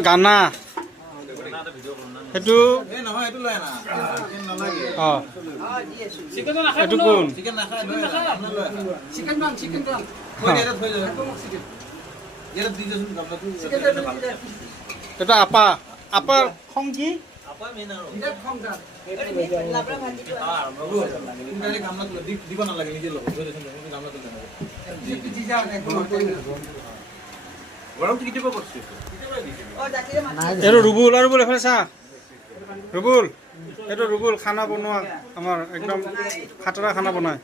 গানা সেইটো এইটো কোন এটা আপা আপাৰ খং কি এইটো ৰুবুল আৰু ৰুবুল এফালে চা ৰুবুল এইটো ৰুবুল খানা বনোৱা আমাৰ একদম খাতৰা খানা বনায়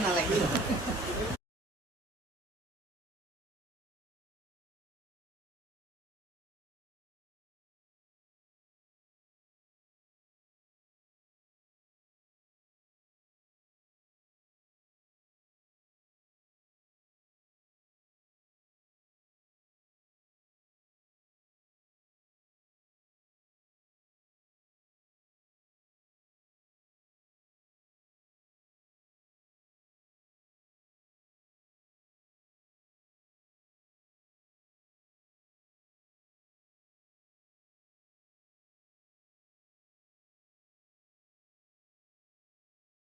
নালাগে